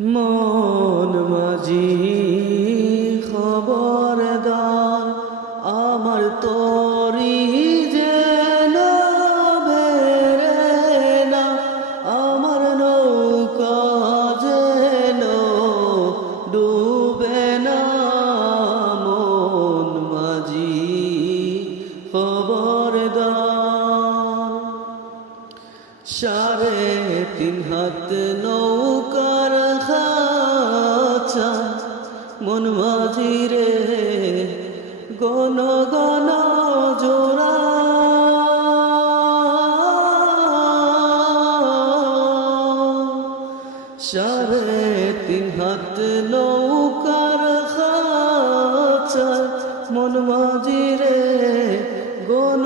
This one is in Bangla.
মন মাঝি খবরদার, আমার তরি যেন বেড়ে না, আমার নৌকা যেন ডুবে না। মন মাঝি খবরদার, 3.5 হাত নৌকার খাঁচা, মন মাঝি রে গণ গণ জোড়া। 3.5 হাত নৌকার খাঁচা, মন মাঝি রে গণ